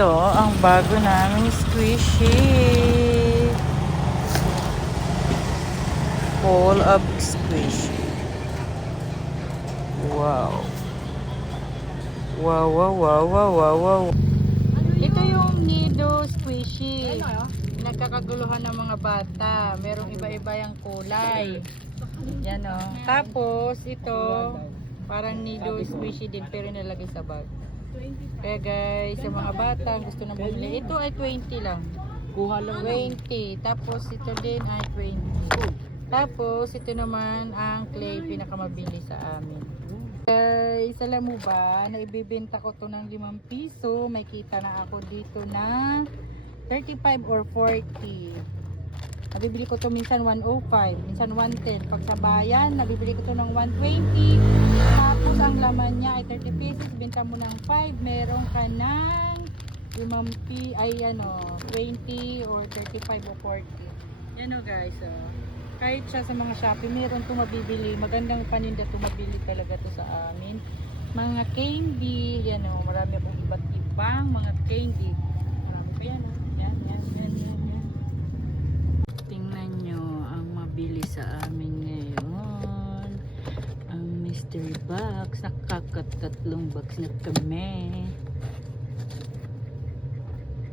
Ito ang bago naming squishy. Full of squishy. Wow. Wow, wow, wow, wow, wow, wow. Ito yung Nido squishy. Nagkakaguluhan ng mga bata. Merong iba-iba yung kulay. Yan o. Tapos ito, parang Nido squishy din pero nilagay sa bag. Kaya guys, sa mga bata gusto na bumili, ito ay 20 lang. Kuha lang 20. Tapos ito din ay 20. Tapos ito naman ang clay, pinakamabili sa amin. Guys, alam mo ba, na ibibenta ko to ng 5 piso, may kita na ako dito na 35 or 40. Nabibili ko to minsan 105, minsan 110. Pag sa bayan, nabibili ko to ng 120. Tapos ang laman niya ay 30 pesos. Benta mo ng 5, meron ka ng 5 ay 20 or 35 o 40. Yan o guys. Kahit siya sa mga Shopee, meron to mabibili. Magandang paninda to, mabili talaga to sa amin. Mga candy, yan o. Marami akong iba't ibang mga candy. Marami pa yan o. Yan. Tingnan nyo ang mabili sa amin ngayon. Ang mystery box. Nakakatatlong box na kami.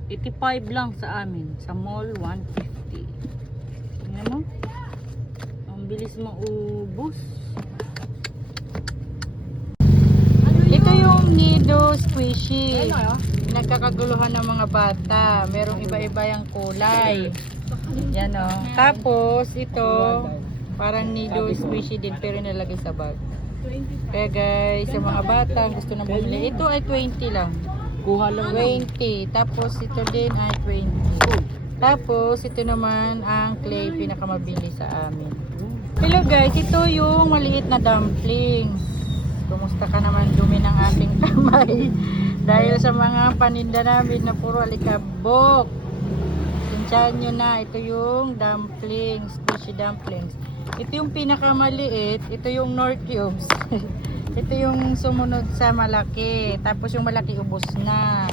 85 lang sa amin. Sa mall, 150. Tingnan mo. Ang bilis maubos. Ito yung Nido squishy. Nagkakaguluhan ng mga bata. Merong iba-iba yung kulay. Yan o. Tapos ito, parang Nido squishy din pero nilagay sa bag. Kaya guys, sa mga bata gusto na bumili, ito ay 20 lang. Kuha lang 20. Tapos ito din ay 20. Tapos ito naman ang clay, pinakamabili sa amin. Hello guys, ito yung maliit na dumplings. Kumusta ka naman? Dumi ng ating kamay. Dahil sa mga paninda namin na puro alikabok. Sinsyahan nyo na, ito yung dumplings, squishy dumplings. Ito yung pinakamaliit, ito yung Nor Cubes. Ito yung sumunod sa malaki. Tapos yung malaki ubos na.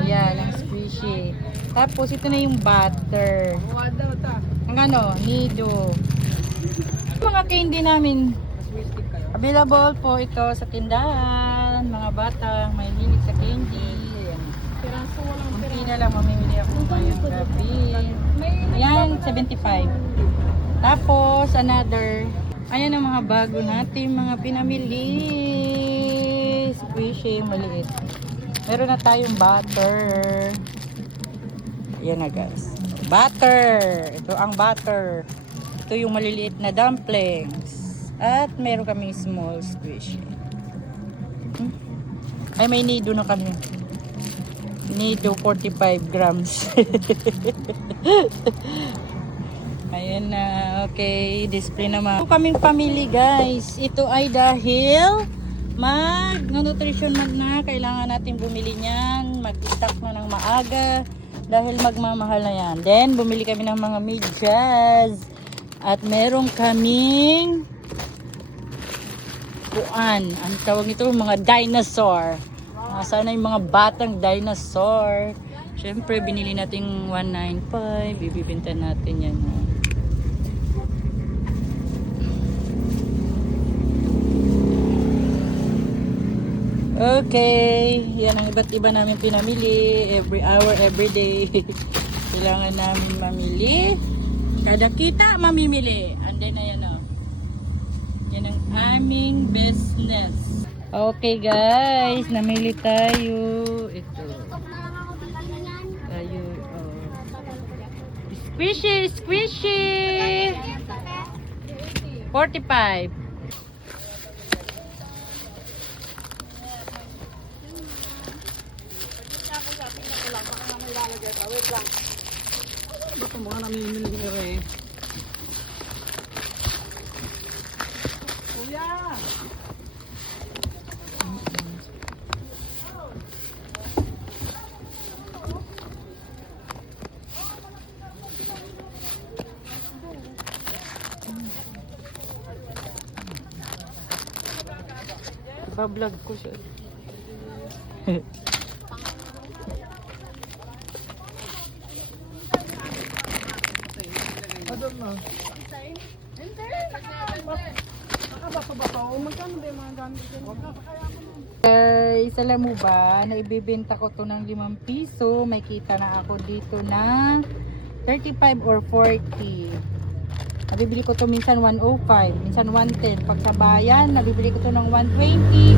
Ayan, ang squishy. Tapos ito na yung butter. Ang Nido. Mga candy namin. Available po ito sa tindahan. Mga batang may hilig sa candy. Ayan. Kunti na lang mamimili ako ngayong gabi. Ayan, 75. Tapos another. Ayan ang mga bago natin, mga pinamili. Squishy, maliit. Meron na tayong butter. Ayan na guys. Butter. Ito ang butter. Ito yung maliliit na dumplings. At meron kaming small squishy. Ay, may Nido na kami. Nido 45 grams. Ayan na. Okay. Display naman. Ito kaming pamili guys. Ito ay dahil mag-nutrition month na. Kailangan natin bumili niyan. Mag-stock na ng maaga. Dahil magmamahal na yan. Then, bumili kami ng mga medyas. At meron kaming ang tawag nito, mga dinosaur. Sana yung mga batang dinosaur. Siyempre, binili natin 195. Bibibenta natin yan. Okay. Yan ang iba't iba namin pinamili. Every hour, every day. Kailangan namin mamili. Kada kita, mamimili. And then, ayan o. Yan ang aming business. Okay guys, namili tayo. Ito. Tayo. Squishy, squishy. 45. Ba't ang mga namimili ni Ere? Kuya! Bablog ko siya. doon na. Baka magkano ba yung mga gamit dyan? Guys, alam mo ba, naibibenta ko to ng 5 piso. May kita na ako dito na 35 or 40. Nabibili ko to minsan 105, minsan 110. Pag sa bayan, nabibili ko to ng 120.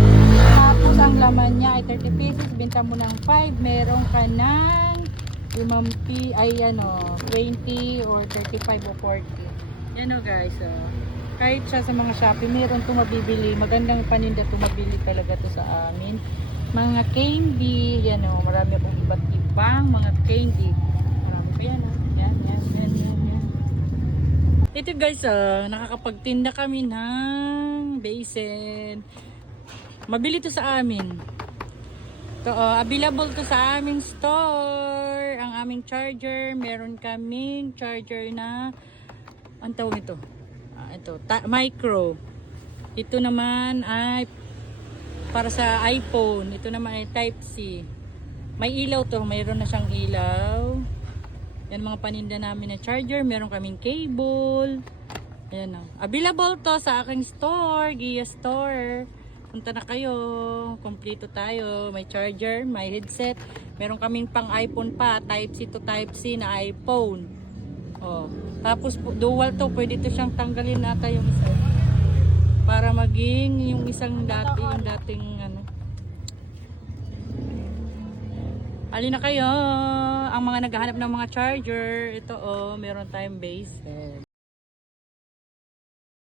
Tapos ang laman niya ay 30 pesos. Benta mo ng 5. Meron ka ng 5 ay 20 or 35 or 40. Yan o guys, kahit siya sa mga Shopee, meron to mabibili. Magandang paninda to, mabili talaga to sa amin. Mga candy, yan o, marami akong iba't ibang mga candy. Marami pa yan o. Yan. Ito guys, nakakapagtinda kami ng basin. Mabili to sa amin. To, available to sa aming store. Ang aming charger, meron kaming charger na, ang tawag ito? Ito, micro. Ito naman ay para sa iPhone. Ito naman ay Type-C. May ilaw to, mayroon na siyang ilaw. Yan mga paninda namin na charger. Meron kaming cable. Ayan o. Available to sa aking store, Gia Store. Punta na kayo. Kompleto tayo. May charger, may headset. Meron kaming pang iPhone pa. Type-C to Type-C na iPhone. Oh. Tapos dual to, pwede to siyang tanggalin nata yung isa. Para maging yung isang yung dating ano. Alin na kayo, ang mga naghahanap ng mga charger, ito meron tayong base.